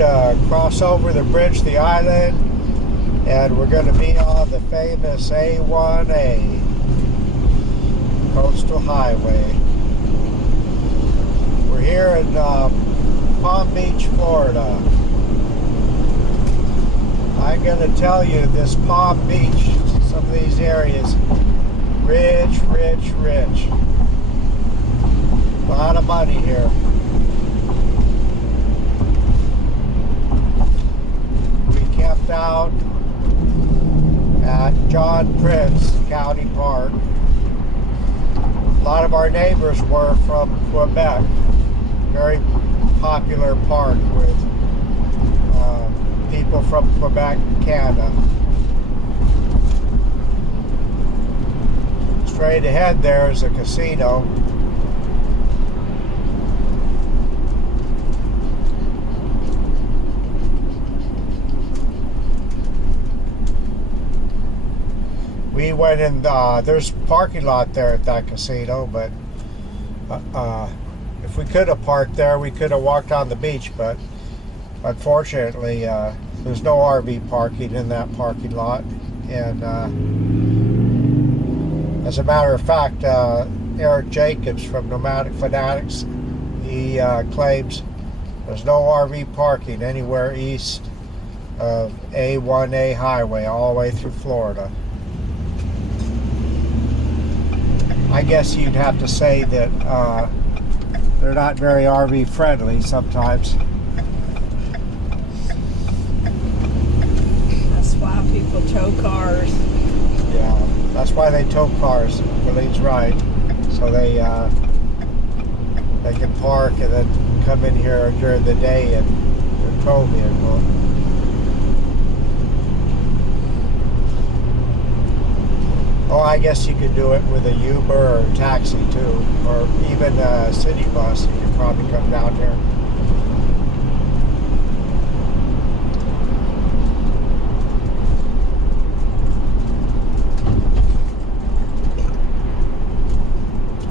to cross over the bridge, the island, and we're going to be on the famous A1A Coastal Highway. We're here in Palm Beach, Florida. I'm going to tell you, this Palm Beach, some of these areas, rich, rich, rich. A lot of money here. We camped out at John Prince County Park. A lot of our neighbors were from Quebec. Very popular park with people from Quebec, Canada. Straight ahead there is a casino. We went in, there's a parking lot there at that casino, but if we could have parked there, we could have walked on the beach, but unfortunately, there's no RV parking in that parking lot. And as a matter of fact, Eric Jacobs from Nomadic Fanatics, he claims there's no RV parking anywhere east of A1A highway all the way through Florida. I guess you'd have to say that they're not very RV friendly sometimes. That's why people tow cars. Yeah, that's why they tow cars. Willie's right. So they can park and then come in here during the day in their tow vehicle. Oh, I guess you could do it with a Uber or a taxi too, or even a city bus. You could probably come down here.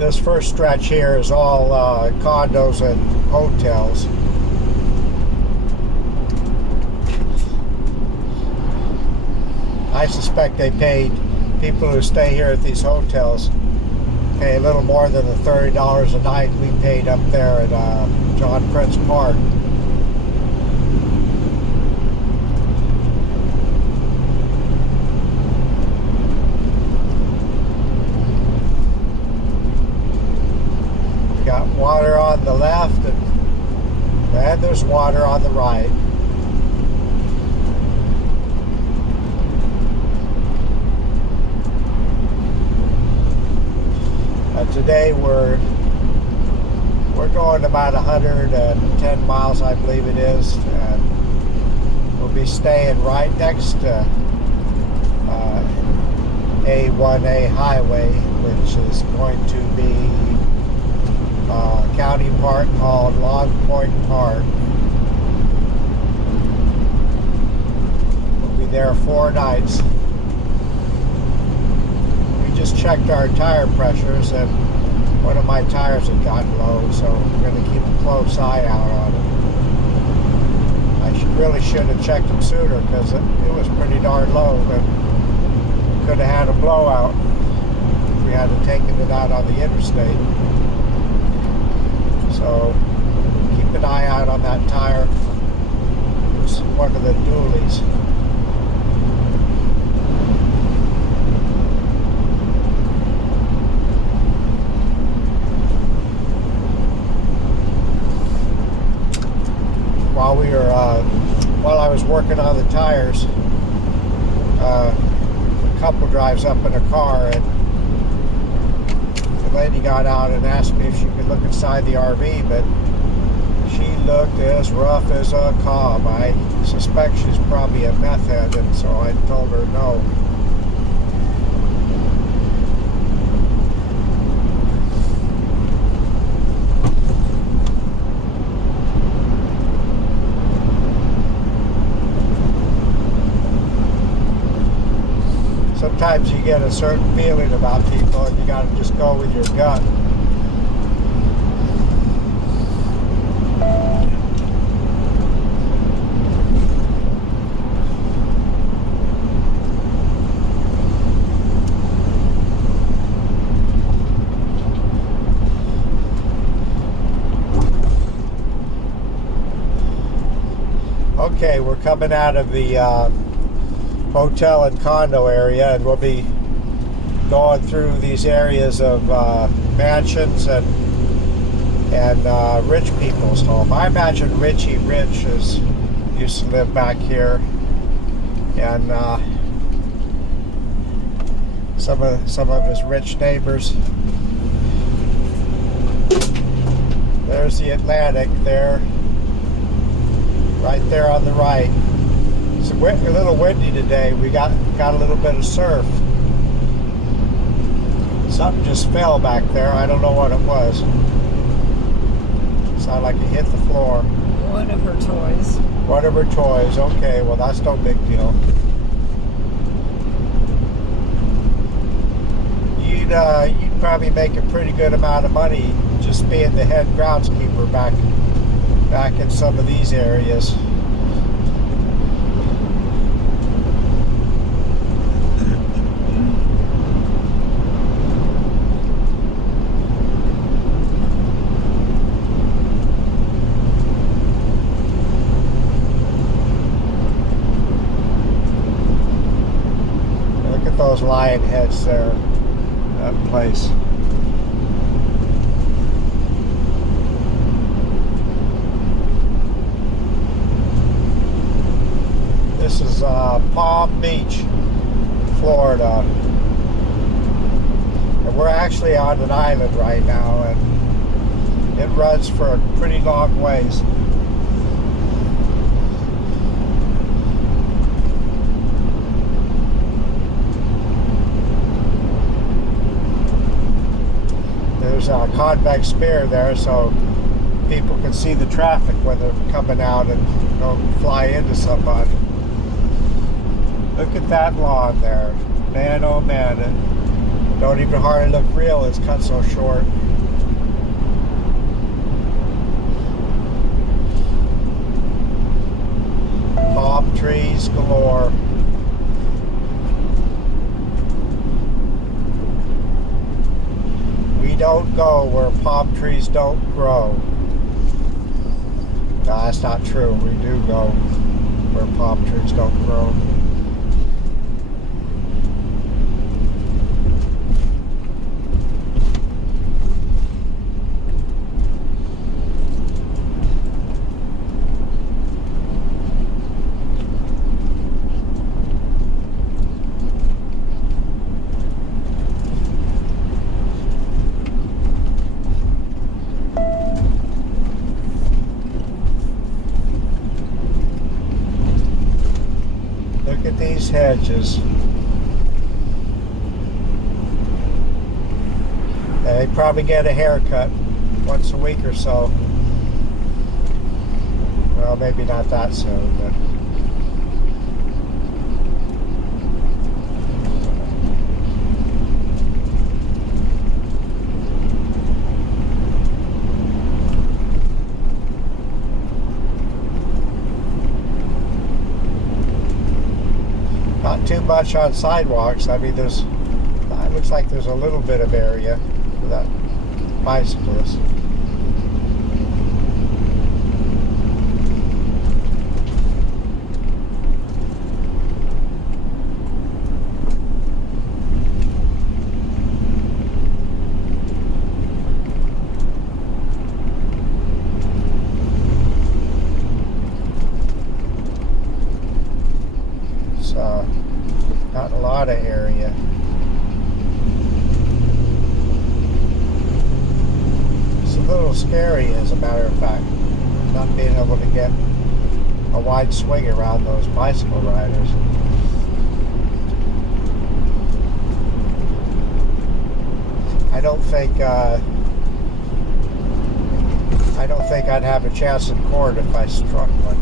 This first stretch here is all condos and hotels. I suspect they paid people who stay here at these hotels pay a little more than the $30 a night we paid up there at John Prince Park. We got water on the left, and there's water on the right. Today we're going about 110 miles, I believe it is, and we'll be staying right next to A1A highway, which is going to be a county park called Long Point Park. We'll be there 4 nights. Just checked our tire pressures, and one of my tires had gotten low, so we're going to keep a close eye out on it. I really should have checked them sooner, because it was pretty darn low, but we could have had a blowout if we had taken it out on the interstate. So keep an eye out on that tire. It's one of the dualies. While I was working on the tires, a couple drives up in a car, and the lady got out and asked me if she could look inside the RV, but she looked as rough as a cob. I suspect she's probably a meth head, and so I told her no. Sometimes you get a certain feeling about people, and you got to just go with your gut. Okay, we're coming out of the hotel and condo area, and we'll be going through these areas of mansions and rich people's home. I imagine Richie Rich used to live back here, and some of his rich neighbors. There's the Atlantic there, right there on the right. It's a little windy today. We got a little bit of surf. Something just fell back there. I don't know what it was. Sounded like it hit the floor. One of her toys. One of her toys. Okay, well that's no big deal. You'd probably make a pretty good amount of money just being the head groundskeeper back in some of these areas. Look at those lion heads there. That place. This is Palm Beach, Florida. And we're actually on an island right now, and it runs for a pretty long ways. There's a convex mirror there, so people can see the traffic when they're coming out and don't fly into somebody. Look at that lawn there. Man, oh man, it don't even hardly look real. It's cut so short. Palm trees galore. We don't go where palm trees don't grow. No, that's not true. We do go where palm trees don't grow. Look at these hedges. They probably get a haircut once a week or so. Well, maybe not that soon, but not too much on sidewalks. I mean, it looks like there's a little bit of area for that bicyclist. Not a lot of area. It's a little scary, as a matter of fact, not being able to get a wide swing around those bicycle riders. I don't think I'd have a chance in court if I struck one.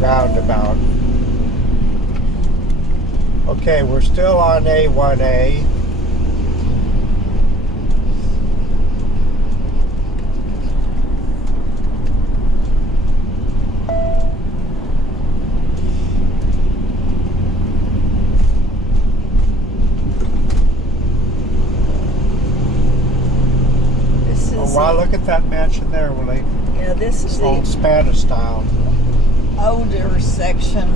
Roundabout. Okay, we're still on A1A. Wow, look at that mansion there, Willie. Yeah, this is the old Spanish style. older section.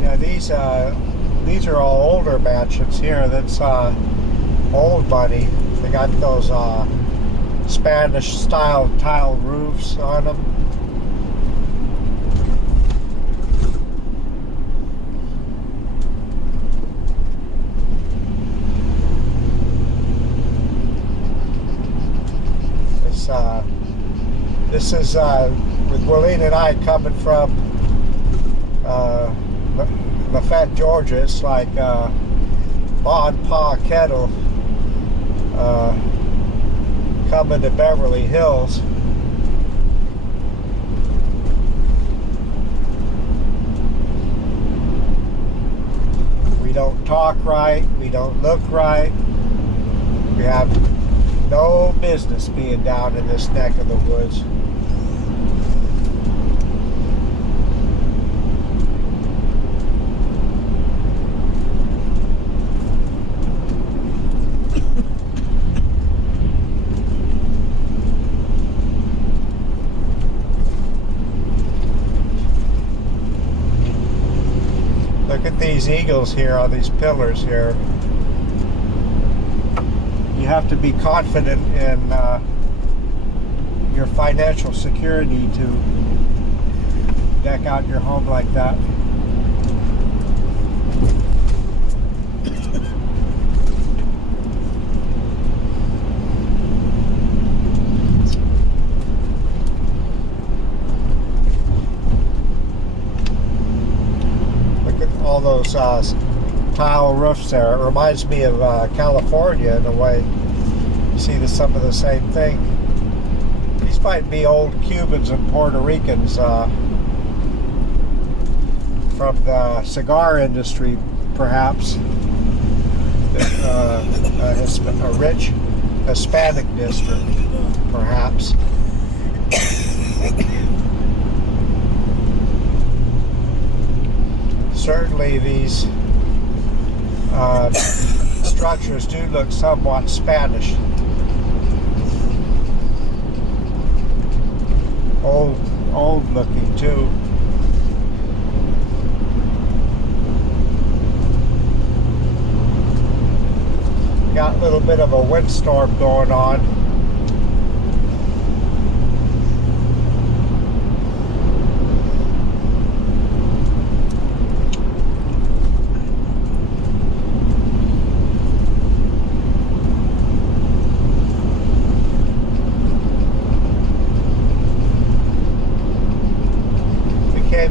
Yeah, these are all older mansions here. That's old money. They got those Spanish style tile roofs on them. This is with Willeen and I coming from Lafayette, Georgia. It's like Ma and Pa Kettle coming to Beverly Hills. We don't talk right. We don't look right. We have no business being down in this neck of the woods. Look at these eagles here on these pillars here. You have to be confident in your financial security to deck out your home like that. Look at all those tile roofs there. It reminds me of California in a way. You see some of the same thing. These might be old Cubans and Puerto Ricans from the cigar industry, perhaps. A rich Hispanic district, perhaps. Certainly these structures do look somewhat Spanish. Old looking too. Got a little bit of a windstorm going on.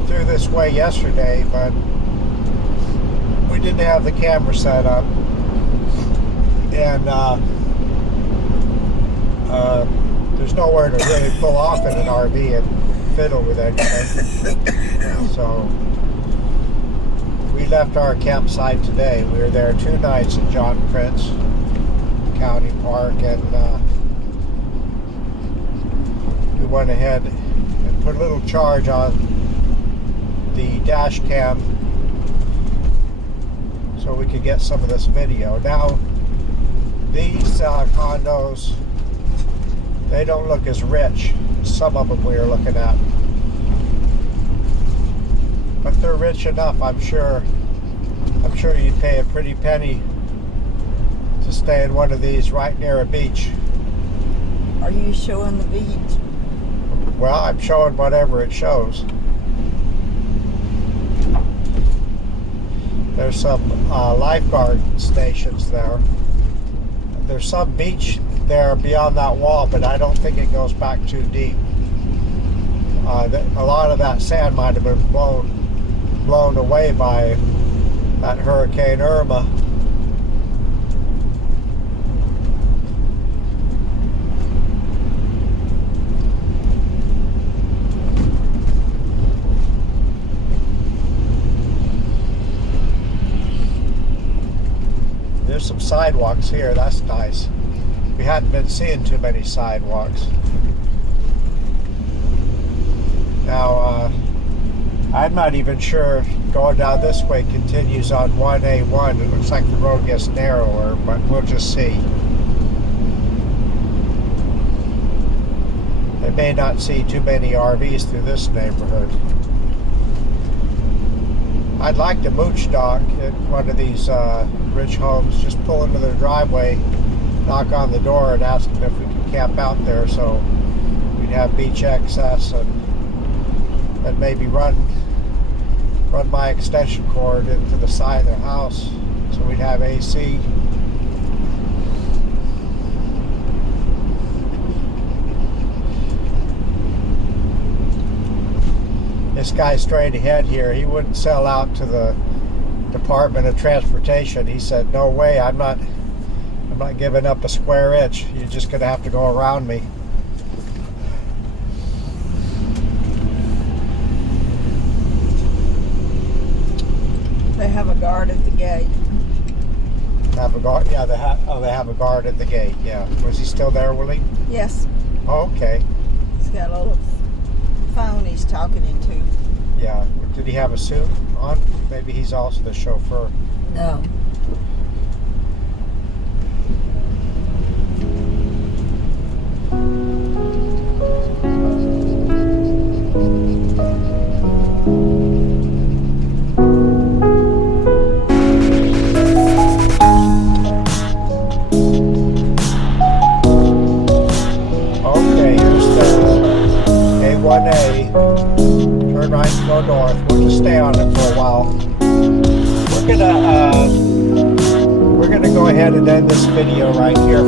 Through this way yesterday, but we didn't have the camera set up, and there's nowhere to really pull off in an RV and fiddle with anything. So we left our campsite today. We were there 2 nights at John Prince County Park, and we went ahead and put a little charge on the dash cam so we could get some of this video. Now these condos, they don't look as rich as some of them we are looking at, but they're rich enough. I'm sure you'd pay a pretty penny to stay in one of these right near a beach. Are you showing the beach? Well, I'm showing whatever it shows. There's some lifeguard stations there. There's some beach there beyond that wall, but I don't think it goes back too deep. A lot of that sand might have been blown away by that Hurricane Irma. there's some sidewalks here. That's nice. We hadn't been seeing too many sidewalks. Now, I'm not even sure going down this way continues on 1A1. It looks like the road gets narrower, but we'll just see. I may not see too many RVs through this neighborhood. I'd like to mooch dock at one of these rich homes. Just pull into their driveway, knock on the door, and ask them if we can camp out there, so we'd have beach access and maybe run my extension cord into the side of their house so we'd have AC. This guy straight ahead here, he wouldn't sell out to the Department of Transportation. He said, no way, I'm not giving up a square inch. You're just gonna have to go around me. They have a guard at the gate. Have a guard? Yeah, they have a guard at the gate. Yeah. Was he still there, Willie? Yes. Oh, okay. He's got a little phone he's talking into. Yeah. Did he have a suit on? Maybe he's also the chauffeur. No. Turn right and go north. We'll just stay on it for a while. We're gonna go ahead and end this video right here.